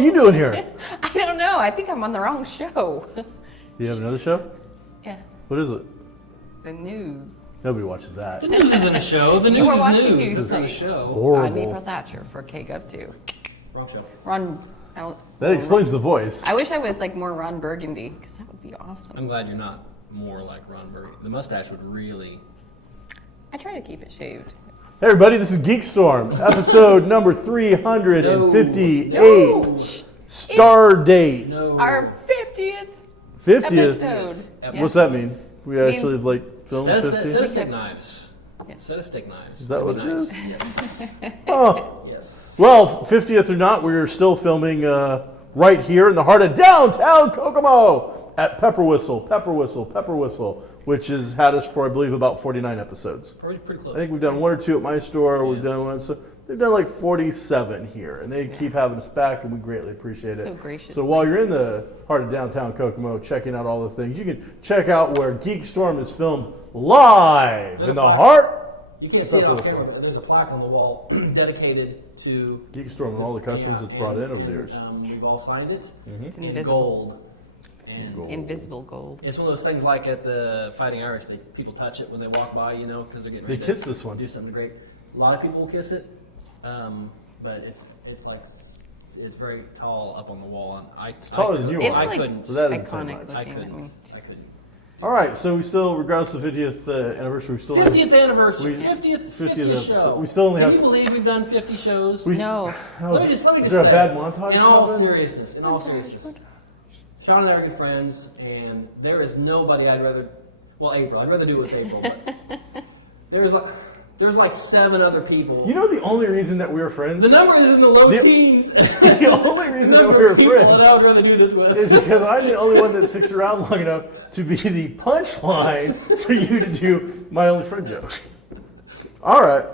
are you doing here? I don't know. I think I'm on the wrong show. Do you have another show? Yeah. What is it? The news. Nobody watches that. The news isn't a show. The news were is watching news. news It's not a tonight. show. Horrible. I'm April Thatcher for KGov 2. Wrong show. Ron. I don't, That explains the voice. I wish I was like more Ron Burgundy because that would be awesome. I'm glad you're not more like Ron Burgundy. The mustache would really... I try to keep it shaved. Hey everybody, this is GeekStorm, episode number 358. No. Star date. No. Our 50th 50th. episode. What's that mean? We actually have like filmed Set of 50? stick knives. Yeah. Set of stick knives. Is that what it Nice. is? Yes. Oh. Yes. Well, 50th or not, we're still filming right here in the heart of downtown Kokomo at Pepper Whistle, which has had us for, I believe, about 49 episodes. Pretty close. I think we've done one or two at my store. We've done one. So they've done like 47 here, and they keep having us back, and we greatly appreciate it. So gracious. So while you're in the heart of downtown Kokomo, checking out all the things, you can check out where GeekStorm is filmed live in the heart. You can't see it off camera, but there's a plaque on the wall dedicated to GeekStorm and all the customers it's brought in over the years. We've all signed it. It's In invisible. gold. And Invisible gold. it's one of those things like at the Fighting Irish, people touch it when they walk by, you know, because they're getting They ready kiss to this one. do something great. A lot of people will kiss it, but it's like it's very tall up on the wall, and it's taller than you It's are. I like couldn't. So that is the same iconic height. I looking. couldn't. I couldn't. All right, so we still, regardless of 50th anniversary, we still 50th anniversary, we- 50th show. so we still only Can have- you believe we've done 50 shows? No. Let me just is there a say, bad montage? In all coming? seriousness, Sean and I are good friends, and there is nobody I'd rather. Well, April. I'd rather do it with April, but there's like 7 other people. You know the only reason that we were friends? The number is in the low teens. The only reason that we Number were of people that friends I would rather do this with. is because I'm the only one that sticks around long enough to be the punchline for you to do my only friend joke. All right.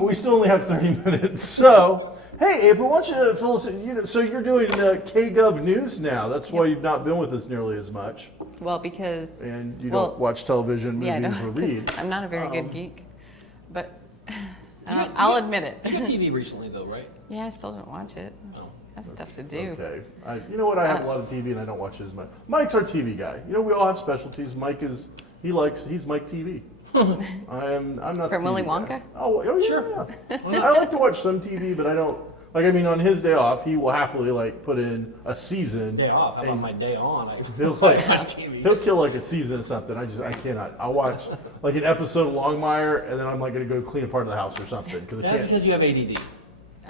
We still only have 30 minutes. So, hey, April, why don't you fill us in? So you're doing KGov News now. That's why you've not been with us nearly as much. Well, because And you don't watch television, movies, yeah, no, or 'cause read. I'm not a very good geek, but I'll admit it. You got TV recently, though, right? Yeah, I still don't watch it. Oh. I have stuff to do. Okay. You know what? I have a lot of TV and I don't watch it as much. Mike's our TV guy. You know, we all have specialties. Mike is, he's Mike TV. I'm not From the TV Willy guy. Wonka? Oh yeah. Sure. Yeah. I like to watch some TV, but I don't, on his day off, he will happily put in a season. Day off. How about and my day on? He'll watch TV. he'll kill like a season or something. I cannot. I'll watch like an episode of Longmire and then I'm like going to go clean a part of the house or something because I That's can't. because you have ADD.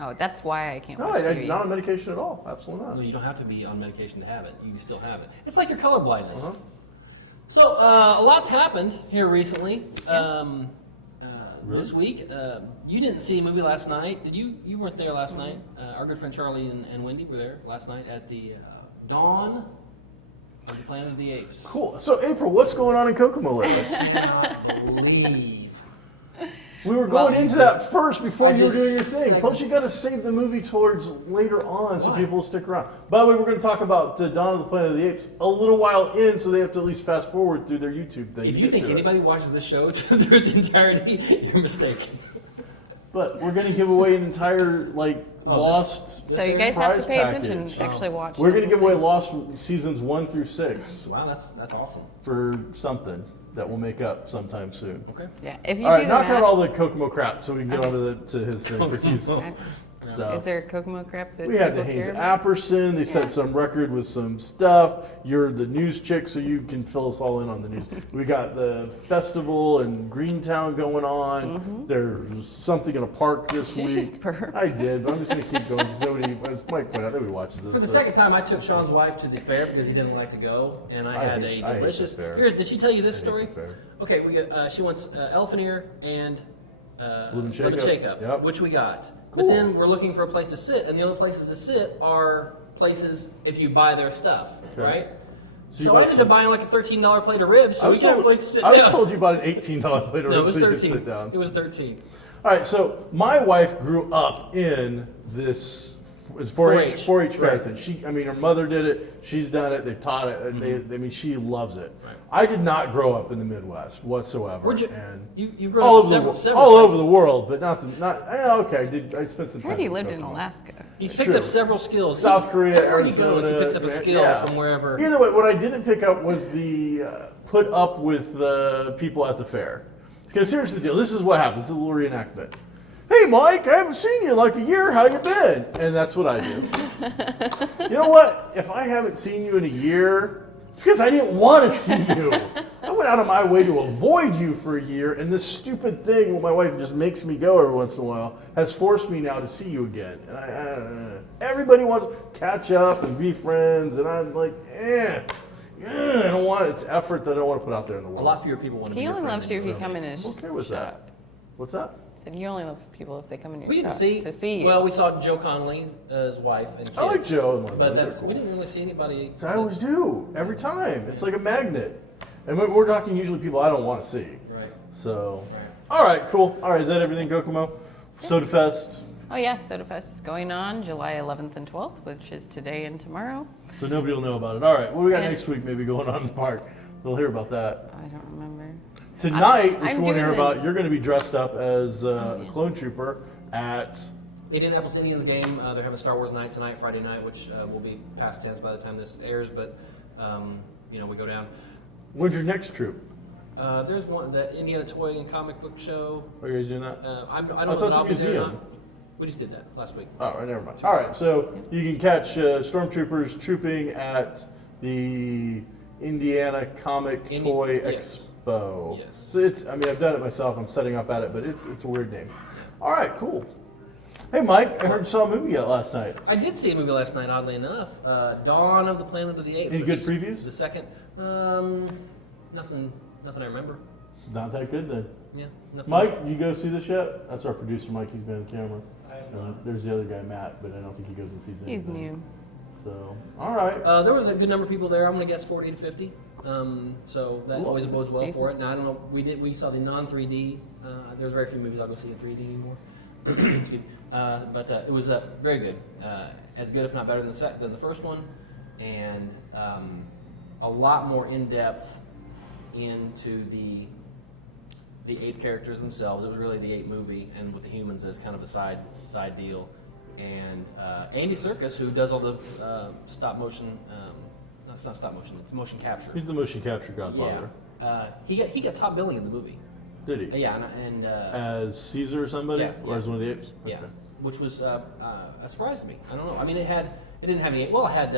Oh, that's why I can't No, watch I'm TV. not on medication at all. Absolutely No, not. you don't have to be on medication to have it. You can still have it. It's like your color blindness. Uh-huh. So a lot's happened here recently. This week, you didn't see a movie last night. Did you? You weren't there last night. Our good friend Charlie and Wendy were there last night at the dawn of the Planet of the Apes. Cool. So April, what's going on in Kokomo lately? I cannot believe. We were going into that first before I you were just- doing your thing. Plus, you got to save the movie towards later on so Why? people will stick around. By the way, we're going to talk about Dawn of the Planet of the Apes a little while in, so they have to at least fast forward through their YouTube thing. If to you get think to it. anybody watches this show through its entirety, you're mistaken. But we're going to give away an entire Lost. So you guys have to prize pay attention package. and actually watch. We're the going to give whole away thing. Lost seasons 1 through 6 Wow, that's awesome. for something that we'll make up sometime soon. Okay. Yeah, if you All right, do the knock out math, all the Kokomo crap so we can get on to his thing. 'Cause he's stuff. is there a Kokomo crap that We had the people Haynes care about? Apperson. They set some record with some stuff. You're the news chick, so you can fill us all in on the news. We got the festival in Greentown going on. There's something in a park this You week. just burped. I did, but I'm just going to keep going because nobody, as Mike pointed out, nobody watches this. For the so- second time, I took Sean's wife to the fair because he didn't like to go, and I had hate a the delicious. fair. Here, did she tell you this I hate story? the fair. Okay, we got. She wants elephant ear and Lemon lemon shake-up. shake-up, Yep. which we got. Cool. But then we're looking for a place to sit, and the only places to sit are places if you buy their stuff, Okay. right? So you So bought I ended some- up buying like a $13 plate of ribs, so I we was got a told, place to sit I was down. told you bought an $18 plate of No, it ribs was so you could 13. sit down. It was 13. All right, so my wife grew up in this It's 4-H 4-H, faith, right. and her mother did it. She's done it. They've taught it, and she loves it. Right. I did not grow up in the Midwest whatsoever. Where'd you? And You've grown up several all places. over the world, but not. Okay, I spent some I time. heard he lived in Alaska. He's picked True. up several skills. South Korea, Wherever he Arizona. goes, he picks up a skill from wherever. Either way, what I didn't pick up was the put up with the people at the fair. Because here's the deal. This is what happens. This is a little reenactment. Hey, Mike, I haven't seen you in like a year. How you been? And that's what I do. You know what? If I haven't seen you in a year, it's because I didn't want to see you. I went out of my way to avoid you for a year, and this stupid thing, my wife just makes me go every once in a while, has forced me now to see you again. And everybody wants to catch up and be friends, and I'm like, I don't want it. It's effort that I don't want to put out there in the world. A lot fewer people want to be He your only friend loves you if than you come in his I'm okay with that. What's that? Said you only love people if they come in your We didn't shop see. to see you. Well, we saw Joe Connolly, his wife, and kids. I like Joe and Leslie. But They're that's, cool. we didn't really see anybody. So I always do, every time. It's like a magnet. And we're talking usually people I don't want to see. Right. So, Right. all right, cool. All right, is that everything, Kokomo? Soda Fest. Oh yeah, Soda Fest is going on July 11th and 12th, which is today and tomorrow. So nobody will know about it. All right, what we got Yeah. next week maybe going on in the park? They'll hear about that. I don't remember. Tonight, which I'm we want to hear doing the- about, you're going to be dressed up as a yeah. clone trooper at... Indianapolis Indians game. They're having Star Wars night tonight, Friday night, which will be past tense by the time this airs. But we go down. When's your next troop? There's one, the Indiana Toy and Comic Book Show. Are you guys doing that? I don't I know thought if the I'll be there or museum. not. We just did that last week. All right, never mind. All right, so you can catch stormtroopers trooping at the Indiana Comic Toy yes. Expo. Yes. So I've done it myself. I'm setting up at it, but it's a weird name. All right, cool. Hey, Mike, I heard you saw a movie out last night. I did see a movie last night, oddly enough. Dawn of the Planet of the Apes. Any which good is previews? The second. Nothing I remember. Not that good then. Yeah. Nothing. Mike, you go see this yet? That's our producer, Mike. He's been on camera. There's the other guy, Matt, but I don't think he goes and sees anything. He's new. So, all right. There was a good number of people there. I'm going to guess 40 to 50. So that Cool. always bodes That's well decent. for it. Now I don't know. We saw the non-3D. There's very few movies I'll go see in 3D anymore. Excuse me. But it was very good. As good, if not better, than the first one, and a lot more in depth into the ape characters themselves. It was really the ape movie, and with the humans as kind of a side deal. And Andy Serkis, who does all the stop motion. No, it's not stop motion. It's motion capture. He's the motion capture godfather. Yeah. He got top billing in the movie. Did he? Yeah, and As Caesar or somebody? Yeah, Or as yeah. one of the apes? yeah, Okay. which was a surprise to me. I don't know. I mean, it didn't have any. Well, it had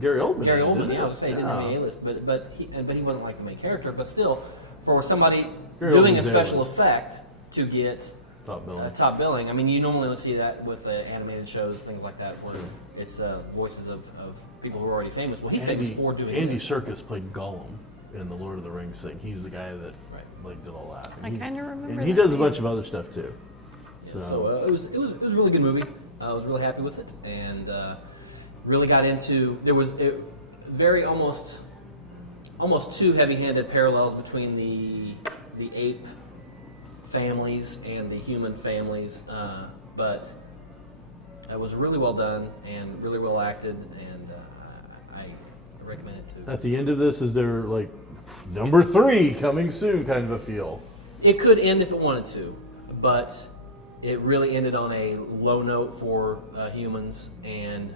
Gary Oldman. Gary didn't Oldman. it? Yeah, I was saying it didn't have any Yeah. A-list, but he wasn't like the main character. But still, for somebody Gary doing a Oldman's special A-list. effect to get Top billing. top billing. I mean, you normally don't see that with animated shows, things like that, where it's voices of people who are already famous. Well, he's famous for doing Andy this. Serkis played Gollum in the Lord of the Rings thing. He's the guy that Right. did all that. I And kinda remember And he that does a name. bunch of other stuff too. Yeah, so it was a really good movie. I was really happy with it, and really got into. There was very almost too heavy-handed parallels between the ape families and the human families, but it was really well done and really well acted, and I recommend it too. At the end of this, is there like number 3 coming soon kind of a feel? It could end if it wanted to, but it really ended on a low note for humans, and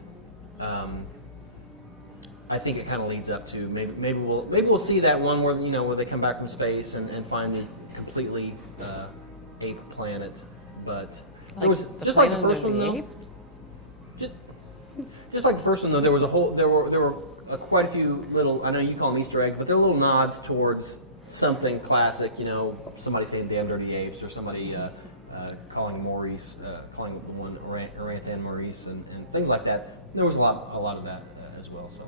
I think it kind of leads up to maybe we'll see that one where they come back from space and find the completely ape planet, but there was just like the first one though. Just like the first one though, there were quite a few little. I know you call them Easter eggs, but they're little nods towards something classic. Somebody saying "damn dirty apes" or somebody calling Maurice, calling the one Orantan Maurice, and things like that. There was a lot of that as well. So,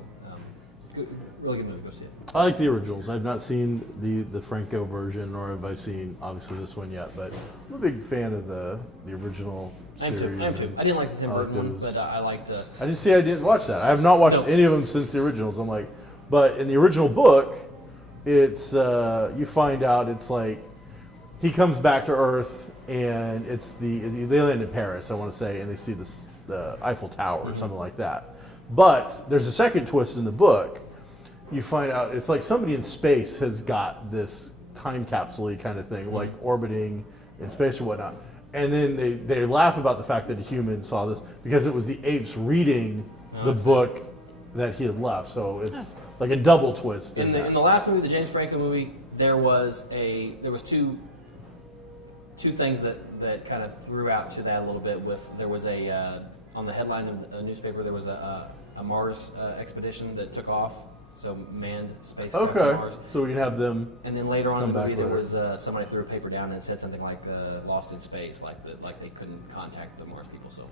really good movie. Go see it. I like the originals. I've not seen the Franco version, nor have I seen obviously this one yet. But I'm a big fan of the original series. I am too. I didn't like the Tim I like Burton one, those. but I liked. I didn't watch that. I have not watched No. any of them since the originals. I'm like, but in the original book, it's you find out it's like he comes back to Earth and they land in Paris, I want to say, and they see the the Eiffel Tower or something like that. But there's a second twist in the book. You find out it's like somebody in space has got this time capsule kind of thing, like orbiting in space or whatnot. And then they laugh about the fact that a human saw this because it was the apes reading the book that he had left. So it's like a double twist. In the last movie, the James Franco movie, there was two things that kind of threw out to that a little bit. There was on the headline of a newspaper, there was a Mars expedition that took off. So manned spacecraft on Mars. So we can have them. And then later on in the movie, there was somebody threw a paper down and it said something like "Lost in Space," like they couldn't contact the Mars people. So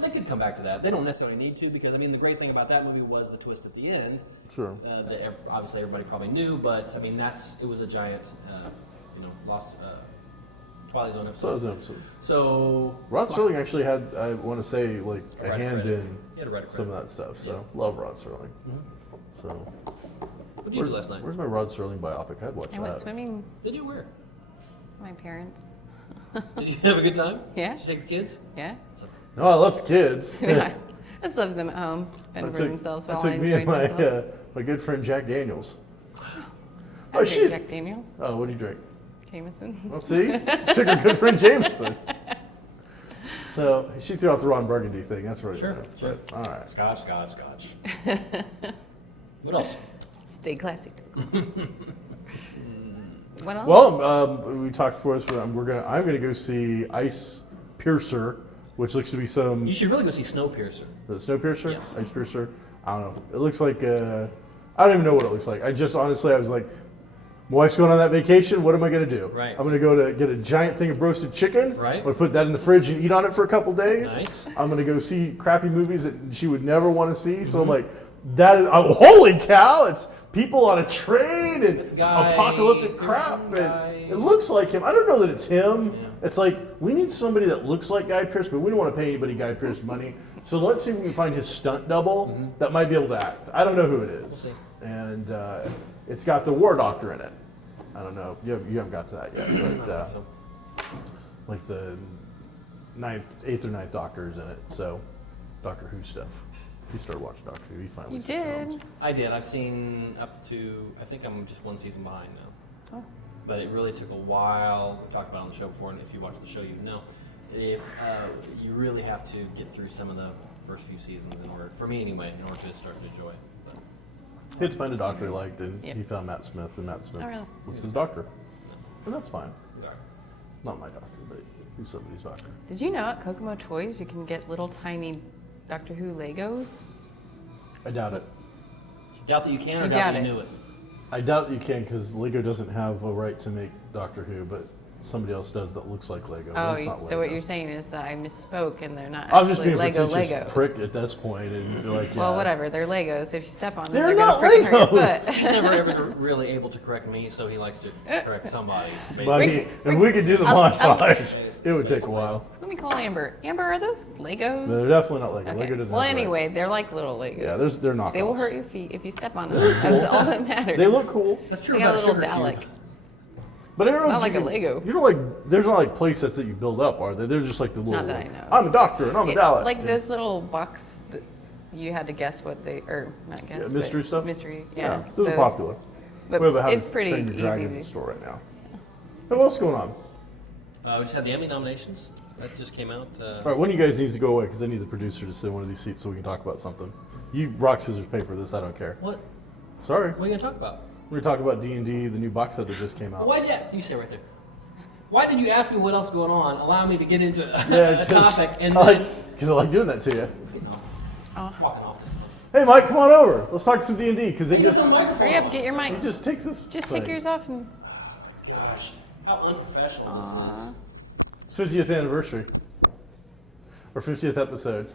they could come back to that. They don't necessarily need to because I mean the great thing about that movie was the twist at the end. Sure. That obviously everybody probably knew, but I mean it was a giant, lost Twilight Zone episode. So Rod Serling actually had, I want to say, like a hand in some of that stuff. So love Rod Serling. Mm-hmm. So, what did you do last night? Where's my Rod Serling biopic? I'd watch that. I went swimming. Did you wear? My parents. Did you have a good time? Yeah. Did you take the kids? Yeah. No, I love kids. I just left them at home, fending for themselves while I took me and enjoyed myself. my good friend Jack Daniels. I drink Jack Daniels. Oh, what do you drink? Jameson. Well, see, she took her good friend Jameson. So she threw out the Ron Burgundy thing. That's right. Sure. All right. Scotch. What else? Stay classy. What else? Well, we talked before this. I'm gonna go see Ice Piercer, which looks to be some. You should really go see Snowpiercer. The Snowpiercer? Yes. Ice Piercer? I don't know. It looks like, I don't even know what it looks like. I was like, my wife's going on that vacation, what am I going to do? Right. I'm going to go to get a giant thing of roasted chicken. Right. I'm going to put that in the fridge and eat on it for a couple days. Nice. I'm going to go see crappy movies that she would never want to see. So I'm like, holy cow, it's people on a train and apocalyptic crap. And it looks like him. I don't know that it's him. Yeah. It's like, we need somebody that looks like Guy Pearce, but we don't want to pay anybody Guy Pearce money. So let's see if we can find his stunt double that might be able to act. I don't know who it is. We'll see. And it's got the War Doctor in it. I don't know. You haven't got to that yet. But like the 8th or 9th Doctor is in it. So Doctor Who stuff. He started watching Doctor Who. He finally You did. sitcoms. I did. I've seen up to, I think I'm just one season behind now. Oh. But it really took a while. We talked about it on the show before, and if you watch the show, you know. If you really have to get through some of the first few seasons in order, for me anyway, in order to start to enjoy. But He had to find a doctor he liked, and Yep. he found Matt Smith, and Matt Smith Oh, really? was his doctor. And that's fine. Sorry. Not my doctor, but he's somebody's doctor. Did you know at Kokomo Toys you can get little tiny Doctor Who Legos? I doubt it. Doubt that you can, or You doubt doubt that it. you knew it. I doubt you can because Lego doesn't have a right to make Doctor Who, but somebody else does that looks like Lego. Oh, That's not so Lego. what you're saying is that I misspoke and they're not I'm just actually being a Lego pretentious Legos. prick at this point, and like, Well, yeah. whatever. They're Legos. If you step on them, They're they're not gonna freaking hurt your Legos. foot. He's never ever really able to correct me, so he likes to correct somebody. But basically. if we could do the I'll- montage, it would take a while. Let me call Amber. Amber, are those Legos? They're definitely not Lego. Okay. Lego doesn't Well, have anyway, rights. they're like little Legos. Yeah, they're knockoffs. They will hurt your feet if you step on them. That's all that matters. They look cool. That's true They got a about little Sugar Dalek. Cube. But I don't know Not if like you a can- Lego. You know, like there's not like play sets that you build up, are they? They're just like the little. Not that I know. I'm a doctor and I'm a Dalek. Like those little box that you had to guess what they, or not guess. Yeah, but mystery stuff. Mystery, yeah. those are popular. But We have a it's How pretty to Train Your easy Dragon in to. the store right now. Hey, what else is going on? We just had the Emmy nominations. That just came out. All right, one of you guys needs to go away because I need the producer to sit in one of these seats so we can talk about something. You rock, scissors, paper this. I don't care. What? Sorry. What are you going to talk about? We're talking about D&D, the new box set that just came out. Why'd you say right there? Why did you ask me what else is going on? Allow me to get into Yeah, a topic and I then like doing that to you. walking off. Hey, Mike, come on over. Let's talk some D&D because they You got just the microphone Hurry up, on. get your mic. he just takes this. Just thing. take yours off and. Gosh, how unprofessional It's 50th anniversary or 50th episode.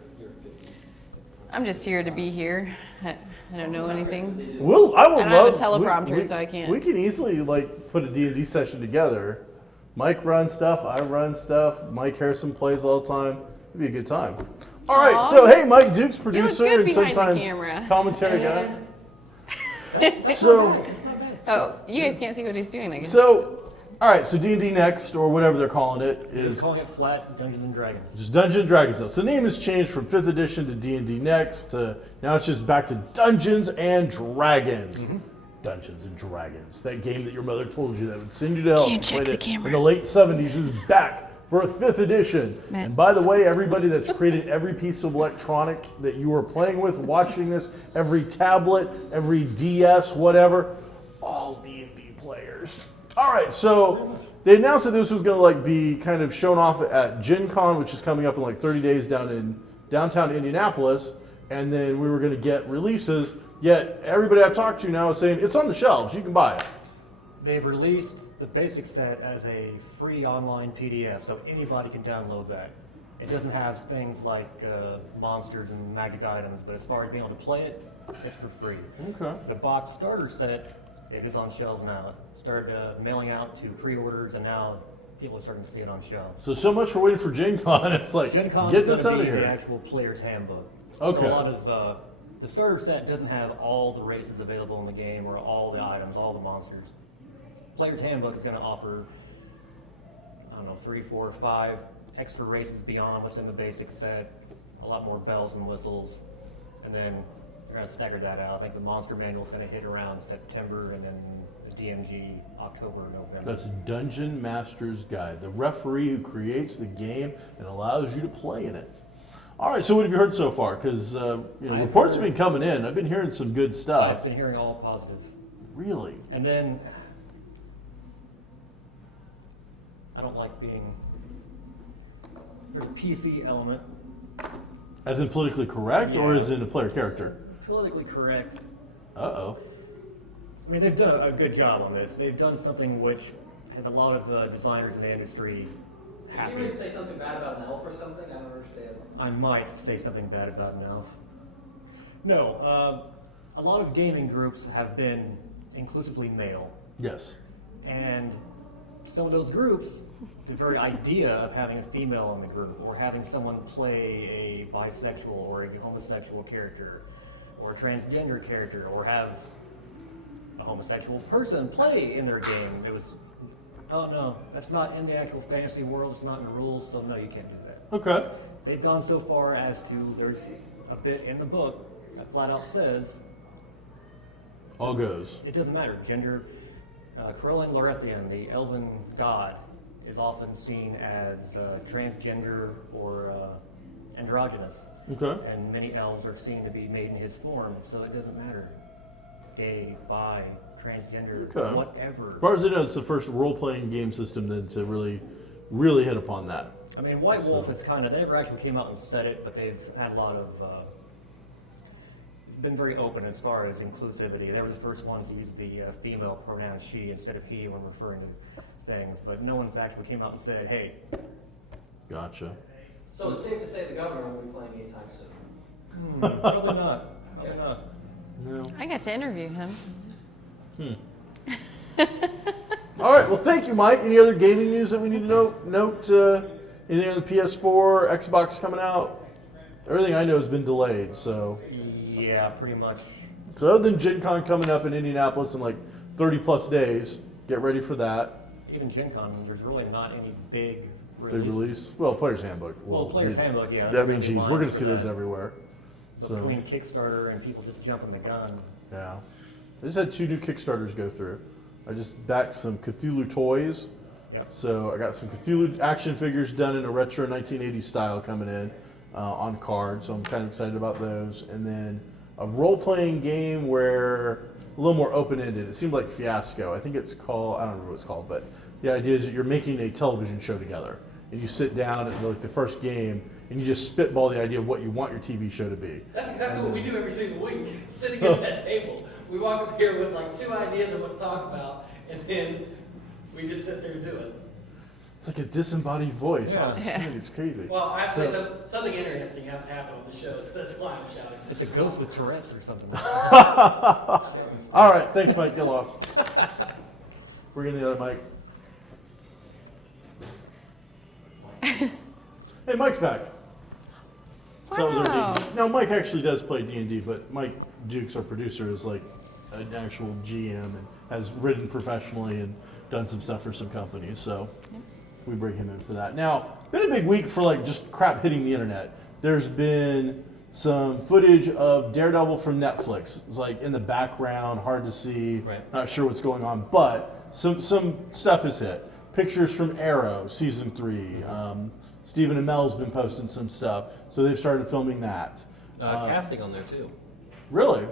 I'm just here to be here. I don't know anything. I will I don't have a love. teleprompter, so I can't. We can easily like put a D&D session together. Mike runs stuff. I run stuff. Mike Harrison plays all the time. It'd be a good time. All right. Aw. So hey, Mike Duke's producer good and behind the sometimes camera. commentary guy. So Oh, you guys can't see what he's doing, I guess. so All right, so D&D Next, or whatever they're calling it, They're is calling it flat Dungeons and Dragons. just Dungeons and Dragons now. So the name has changed from 5th edition to D&D Next to now it's just back to Dungeons and Dragons. Dungeons and Dragons. That game that your mother told you that would send you to hell. Can't check played the it camera. In the late 70s is back for a 5th edition. Matt. And by the way, everybody that's created every piece of electronic that you are playing with, watching this, every tablet, every DS, whatever, all D&D players. All right, so they announced that this was going to like be kind of shown off at Gen Con, which is coming up in like 30 days down in downtown Indianapolis, and then we were going to get releases. Yet everybody I've talked to now is saying it's on the shelves. You can buy it. They've released the basic set as a free online PDF, so anybody can download that. It doesn't have things like monsters and magic items, but as far as being able to play it, it's for free. Okay. The box starter set, it is on shelves now. It started mailing out to pre-orders, and now people are starting to see it on shelves. So much for waiting for Gen Con. It's like, Gen Con get is this going out to of be the here. actual player's handbook. Okay. So a lot of the starter set doesn't have all the races available in the game or all the items, all the monsters. Player's handbook is going to offer, I don't know, 3, 4, 5 extra races beyond what's in the basic set, a lot more bells and whistles, and then they're going to stagger that out. I think the monster manual is going to hit around September, and then the DMG October or November. That's Dungeon Master's Guide, the referee who creates the game and allows you to play in it. All right, so what have you heard so far? Because reports have been coming in. I've been hearing some good I've stuff. been hearing all positive. Really? And then, I don't like being, there's a PC element, As in politically correct, or Yeah. as in a player character? politically correct. Uh-oh. I mean, they've done a good job on this. They've done something which has a lot of designers in the industry Did happy. you even say something bad about an elf or something? I don't understand. I might say something bad about an elf. No, a lot of gaming groups have been inclusively male. Yes. And some of those groups, the very idea of having a female in the group, or having someone play a bisexual or a homosexual character, or a transgender character, or have a homosexual person play in their game, it was, oh no, that's not in the actual fantasy world, it's not in the rules, so no, you can't do that. Okay. They've gone so far as to, there's a bit in the book that flat out says, All goes. it doesn't matter, gender. Crowlin Larethian, the elven god, is often seen as transgender or androgynous. Okay. And many elves are seen to be made in his form, so it doesn't matter. Gay, bi, transgender, Okay. whatever. As far as I know, it's the first role-playing game system then to really hit upon that. I mean, White Wolf is kind of, they never actually came out and said it, but they've had a lot of, been very open as far as inclusivity. They were the first ones to use the female pronoun she instead of he when referring to things, but no one's actually came out and said, hey. Gotcha. So it's safe to say the governor won't be playing anytime soon. Probably not. Probably not. No. I got to interview him. All right. Well, thank you, Mike. Any other gaming news that we need to note? Anything on the PS4, Xbox coming out? Everything I know has been delayed. So Yeah, pretty much. other than Gen Con coming up in Indianapolis in like 30 plus days, get ready for that. Even Gen Con, there's really not any big Big release. Well, Player's Handbook. Well, Player's Handbook, yeah. I mean, geez, we're going to lines see for those that. everywhere. But So, between Kickstarter and people just jumping the gun, yeah. I just had 2 new Kickstarters go through. I just backed some Cthulhu toys. Yep. So I got some Cthulhu action figures done in a retro 1980s style coming in on card. So I'm kind of excited about those. And then a role-playing game where a little more open-ended. It seemed like Fiasco. I think it's called, I don't remember what it's called, but the idea is that you're making a television show together. And you sit down at like the first game and you just spitball the idea of what you want your TV show to be. That's exactly what we do every single week, sitting at that table. We walk up here with like 2 ideas of what to talk about, and then we just sit there and do it. It's like a disembodied voice. Yeah. It's crazy. Well, I have to say something interesting has to happen on the show, so that's why I'm shouting. it's a ghost with Tourette's or something. All right, thanks, Mike. Get lost. We're getting the other mic. Hey, Mike's back. So that was our Wow. D&D. Now, Mike actually does play D&D, but Mike Dukes, our producer, is like an actual GM and has written professionally and done some stuff for some companies, so we bring him in for that. Now, been a big week for like just crap hitting the internet. There's been some footage of Daredevil from Netflix. It's like in the background, hard to see, not sure what's going on, but some stuff has hit. Pictures from Arrow, season 3. Stephen Amell's been posting some stuff, so they've started filming that. Casting on there too. Really?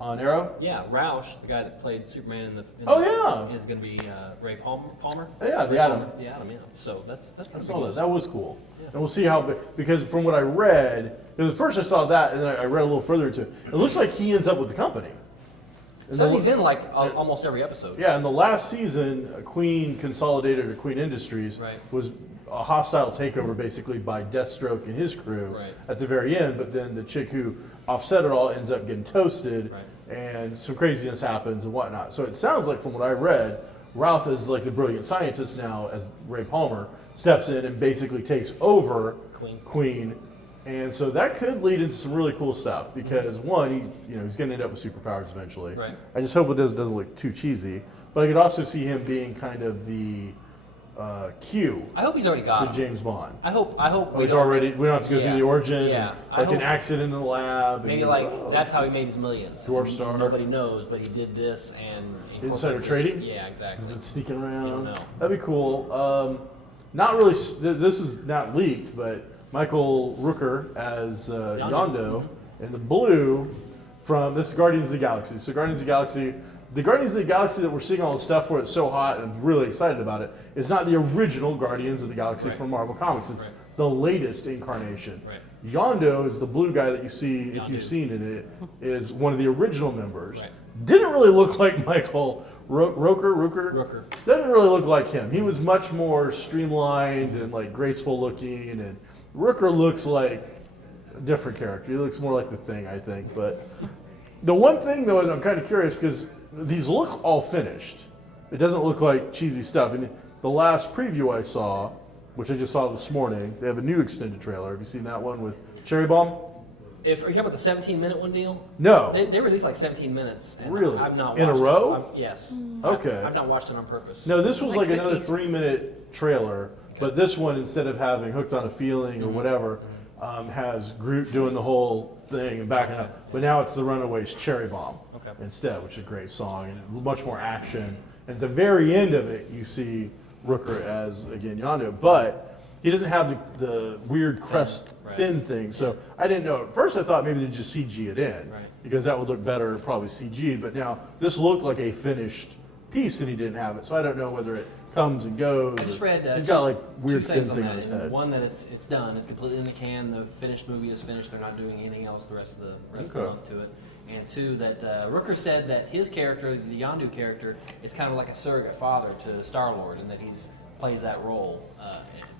On Arrow? Yeah, Roush, the guy that played Superman in the is going to be Ray Palmer. Yeah, the Atom. The Atom, yeah. So that's I kind saw of that. That was cool. Yeah. And we'll see how, because from what I read, because at first I saw that, and then I read a little further into it. It looks like he ends up with the company. Says he's in like almost every episode. Yeah, in the last season, Queen Consolidated or Queen Industries was a hostile takeover basically by Deathstroke and his crew at the very end, but then the chick who offset it all ends up getting toasted and some craziness happens and whatnot. So it sounds like from what I read, Ralph is like the brilliant scientist now as Ray Palmer steps in and basically takes over Queen. And so that could lead into some really cool stuff because one, he's going to end up with superpowers eventually. Right. I just hope it doesn't look too cheesy. But I could also see him being kind of the Q. I hope he's already got to James Bond. I hope. He's already. We don't have to go through the origin. Yeah. Like an accident in the lab. Maybe that's how he made his millions. Dwarf Star. Nobody knows, but he did this and insider trading. Yeah, exactly. He's been sneaking around. You don't know. That'd be cool. Not really. This is not leaked, but Michael Rooker as Yondu in the blue from this is Guardians of the Galaxy. So Guardians of the Galaxy that we're seeing all the stuff for, it's so hot and I'm really excited about it, is not the original Guardians of the Galaxy from Marvel Comics. It's the latest incarnation. Yondu is the blue guy that you see, if you've seen it, is one of the original members. Didn't really look like Michael Rooker. Didn't really look like him. He was much more streamlined and like graceful looking, and Rooker looks like a different character. He looks more like the Thing, I think. But the one thing, though, and I'm kind of curious because these look all finished. It doesn't look like cheesy stuff. And the last preview I saw, which I just saw this morning, they have a new extended trailer. Have you seen that one with Cherry Bomb? Are you talking about the 17-minute one deal? No. They released like 17 minutes. And really? I've not watched in a row? Yes. Okay. I've not watched it on purpose. No, this was like another 3-minute trailer. Okay. But this one, instead of having Hooked on a Feeling or whatever, has Groot doing the whole thing and backing up. But now it's the Runaways' Cherry Bomb instead, which is a great song and much more action. And at the very end of it, you see Rooker as, again, Yondu. But he doesn't have the weird crest fin thing. So I didn't know. At first I thought maybe they'd just CG it in because that would look better probably CG'd. But now this looked like a finished piece and he didn't have it. So I don't know whether it comes and goes. I just read he's got like weird fin on thing on his head. One, that it's done. It's completely in the can. The finished movie is finished. They're not doing anything else the rest of the month to it. And two, that Rooker said that his character, the Yondu character, is kind of like a surrogate father to Star-Lord, and that he's plays that role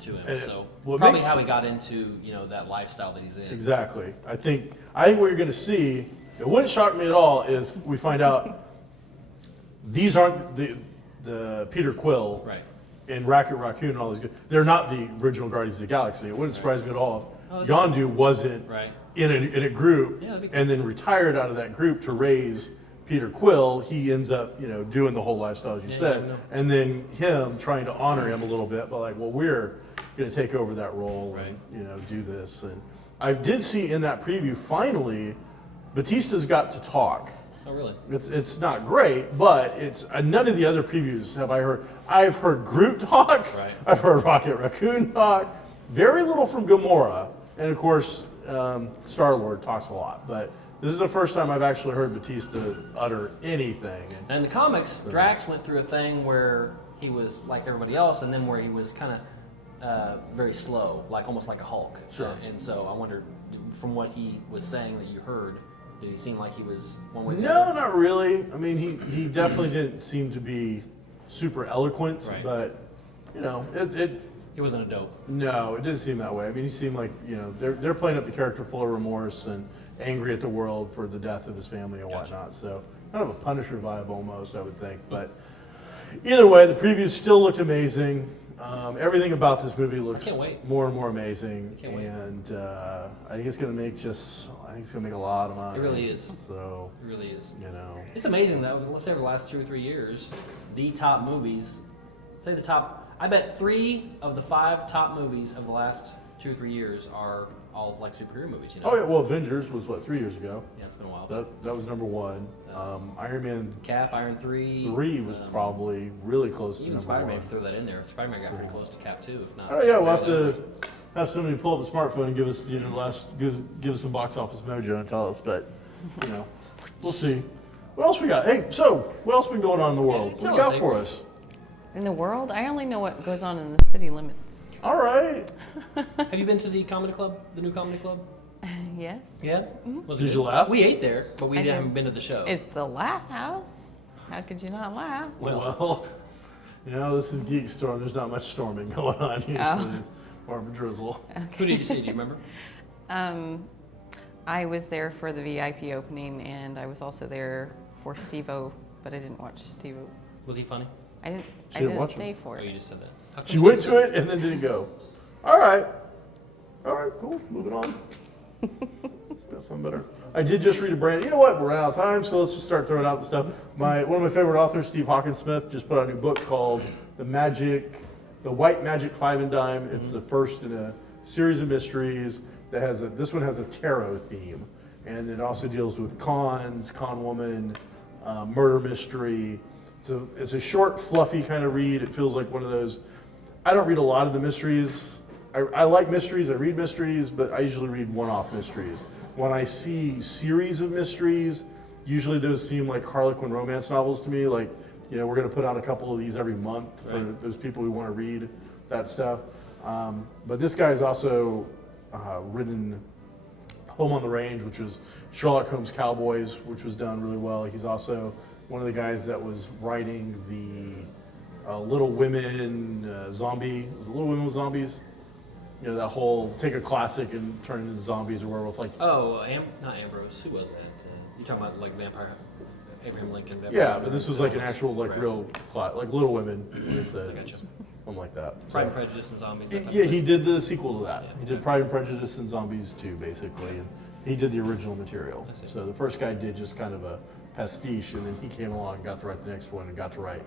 to him. So probably how he got into that lifestyle that he's in. Exactly. I think what you're going to see. It wouldn't shock me at all if we find out these aren't the Peter Quill and Rocket Raccoon and all these. They're not the original Guardians of the Galaxy. It wouldn't surprise me at all if Yondu wasn't in a group and then retired out of that group to raise Peter Quill. He ends up, doing the whole lifestyle as you said, and then him trying to honor him a little bit, but like, well, we're going to take over that role and do this. And I did see in that preview finally, Batista's got to talk. Oh, really? It's not great, but it's none of the other previews have I heard. I've heard Groot talk. I've heard Rocket Raccoon talk. Very little from Gamora, and of course, Star-Lord talks a lot. But this is the first time I've actually heard Batista utter anything. And in the comics, Drax went through a thing where he was like everybody else, and then where he was kind of very slow, like almost like a Hulk. Sure. And so I wondered, from what he was saying that you heard, did he seem like he was one way or the No, other? not really. I mean, he definitely didn't seem to be super eloquent, but he wasn't a dope. No, it didn't seem that way. I mean, he seemed like they're playing up the character full of remorse and angry at the world for the death of his family and whatnot. So kind of a Punisher vibe almost, I would think. But either way, the previews still looked amazing. Everything about this movie looks more and more amazing. Can't wait. And I think it's going to make think it's gonna make a lot of money. It really is. So It really is. you know, It's amazing that let's say over the last 2 or 3 years, the top movies, say the top, I bet 3 of the 5 top movies of the last 2 or 3 years are all like superhero movies. You know? oh yeah, well, Avengers was what 3 years ago. Yeah, it's been a while. But That was number 1. Iron Man Cap, Iron 3. 3 was probably really close to Even number Spider-Man 1. throw that in there. Spider-Man got pretty close to Cap too, if not. Oh yeah, we'll have to have somebody pull up a smartphone and give us give us some box office mojo and tell us. But you know, we'll see. What else we got? Hey, so what else been going on in the world? What tell you got us, for April. us? In the world, I only know what goes on in the city limits. All right. Have you been to the comedy club, the new comedy club? Yes. Yeah. Was it Did good? you laugh? We ate there, but we I did. haven't been to the show. It's the Laugh House. How could you not laugh? Well, you know, this is GeekStorm. There's not much storming going on usually. Oh. It's more of a drizzle. Who did you see? Do you remember? I was there for the VIP opening, and I was also there for Steve-O, but I didn't watch Steve-O. Was he funny? I didn't. She I didn't didn't watch stay him? for Oh, it. you just said that. How come She you went missed to it and then didn't go. All right. All right, cool. Moving on. Got something better. I did just read a brand. You know what? We're out of time, so let's just start throwing out the stuff. One of my favorite authors, Steve Hawkinsmith, just put out a new book called The White Magic 5 and Dime. It's the first in a series of mysteries that has this one has a tarot theme, and it also deals with cons, con woman, murder mystery. So it's a short, fluffy kind of read. It feels like one of those. I don't read a lot of the mysteries. I like mysteries, I read mysteries, but I usually read one-off mysteries. When I see series of mysteries, usually those seem like Harlequin romance novels to me. Like, you know, we're going to put out a couple of these every month for those people who want to read that stuff. But this guy's also written Home on the Range, which was Sherlock Holmes Cowboys, which was done really well. He's also one of the guys that was writing the Little Women zombie. Was it Little Women with Zombies? You know, that whole take a classic and turn it into zombies or werewolf. Like, Oh, not Ambrose. Who was that? You're talking about like Vampire, Abraham Lincoln. Vampire yeah, but this was like an actual, like Right. real, like Little Women. They said, I gotcha. something like that. Pride and So- Prejudice and Zombies. that type Yeah, of he thing. did the sequel to that. Yeah. He did Pride and Prejudice and Zombies 2, basically, and he did the original material. I see. So the first guy did just kind of a pastiche, and then he came along and got to write the next one and got to write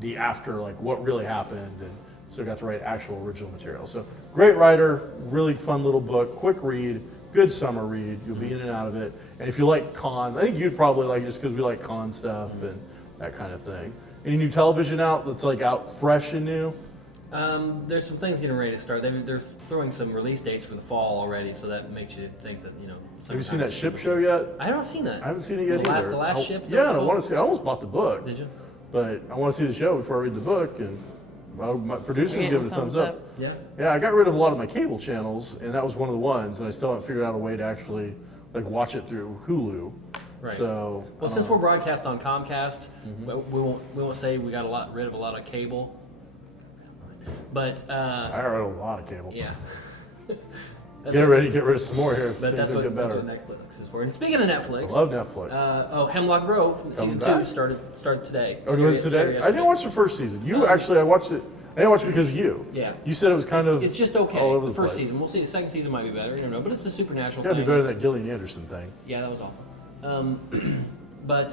the after, like what really happened, and so got to write actual original material. So great writer, really fun little book, quick read, good summer read. You'll be in and out of it. And if you like cons, I think you'd probably like it just because we like con stuff and that kind of thing. Any new television out that's like out fresh and new? There's some things getting ready to start. They're throwing some release dates for the fall already, so that makes you think that, you know. Have you seen that summertime Ship is- Show yet? I haven't seen that. I haven't seen it yet either. The last ship. is that Yeah, what and I it's want called? to see. I almost bought the book, Did you? but I want to see the show before I read the book. And my producer's You're giving getting it a thumbs thumbs up. up. Yeah. Yeah, I got rid of a lot of my cable channels, and that was one of the ones. And I still haven't figured out a way to actually like watch it through Hulu. Right. So Well, since we're broadcast on Comcast, we won't say we got rid of a lot of cable. But I got rid of a lot of cable. yeah. Get ready to get rid of some more here. If But things that's don't what, get that's better. what Netflix is for. And speaking of Netflix, I love Netflix. Hemlock Grove season back? 2 started today. Oh, it was today? I didn't watch the first season. You actually, I watched it. I didn't watch it because of you. Yeah. You said it was kind of. It's just okay. all over The first place. season, we'll see. The second season might be better. You don't know, but it's the supernatural. Gotta be thing. better than that Gillian Anderson thing. Yeah, that was awful. But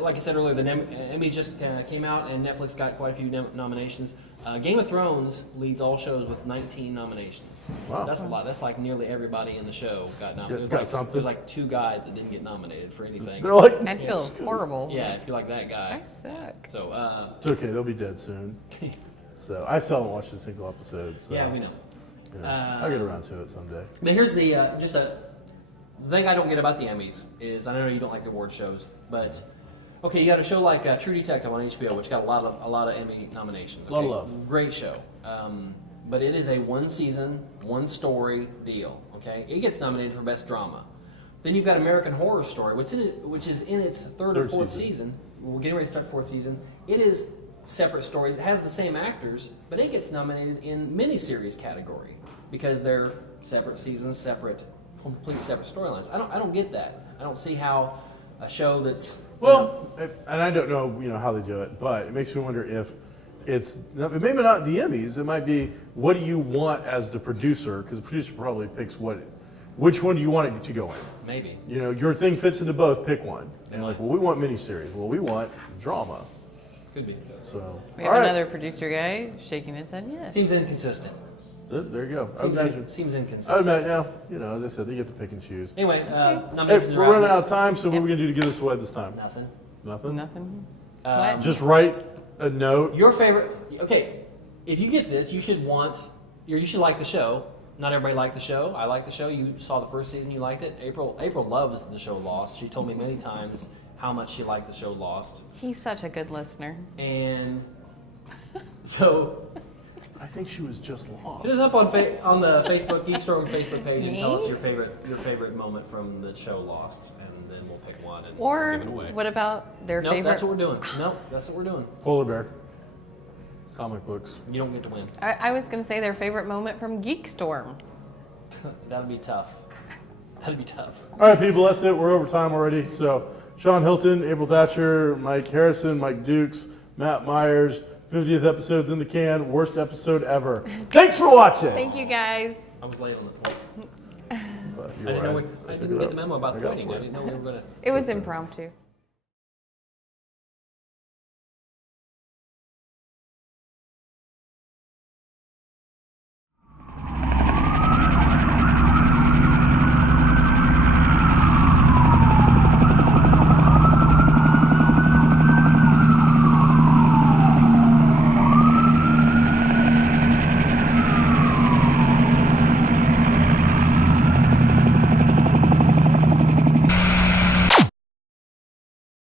like I said earlier, the Emmy just came out, and Netflix got quite a few nominations. Game of Thrones leads all shows with 19 nominations. Wow. That's a lot. That's like nearly everybody in the show got nominated. got something. There's like 2 guys that didn't get nominated for anything. They're like, I'd feel horrible. Yeah, if you're like that guy. I suck. So, it's okay. They'll be dead soon. So I still haven't watched a single episode. So, yeah, we know. you know, I'll get around to it someday. But here's the the thing I don't get about the Emmys is I know you don't like the award shows, but okay, you got a show like True Detective on HBO, which got a lot of Emmy nominations. Okay? Lot of love. Great show, but it is a 1 season, 1 story deal. Okay, it gets nominated for best drama. Then you've got American Horror Story, which is in its third or fourth season. We're getting ready to start 4th season. It is separate stories. It has the same actors, but it gets nominated in miniseries category because they're separate seasons, complete separate storylines. I don't get that. I don't see how a show that's Well, and I don't know, how they do it, but it makes me wonder if it's maybe not the Emmys. It might be what do you want as the producer? Because the producer probably picks what which one do you want it to go in? Maybe. You know, your thing fits into both. Pick one. They And like, might. well, we want miniseries. Well, we want drama. Could be. So We all have right. another producer guy shaking his head yes. Seems inconsistent. There you go. I would imagine. Seems I would inconsistent. imagine. Now, you know, as I said, they get to pick and choose. Anyway, Hey, nominations we're are running out. out of time. So what are we gonna do to give this away this time? Nothing. Nothing. Nothing. Um, Just write a note. Your favorite. Okay, if you get this, you should like the show. Not everybody liked the show. I like the show. You saw the first season. You liked it. April loves the show Lost. She told me many times how much she liked the show Lost. He's such a good listener. And so I think she was just lost. hit us up on the Facebook GeekStorm Facebook page and tell us Me? your favorite moment from the show Lost, and then we'll pick one and Or give it away. what about their Nope, favorite? that's what we're doing. Nope, that's what we're doing. Polar bear. Comic books. You don't get to win. I was going to say their favorite moment from GeekStorm. That'll be tough. That'd be tough. All right, people, that's it. We're over time already. So, Sean Hilton, April Thatcher, Mike Harrison, Mike Dukes, Matt Myers, 50th episode's in the can. Worst episode ever. Thanks for watching. Thank you guys. I was late on the point. But you I didn't know were right. I I didn't took it get up. the memo about I got it pointing. for I you. didn't know we were gonna. It was impromptu.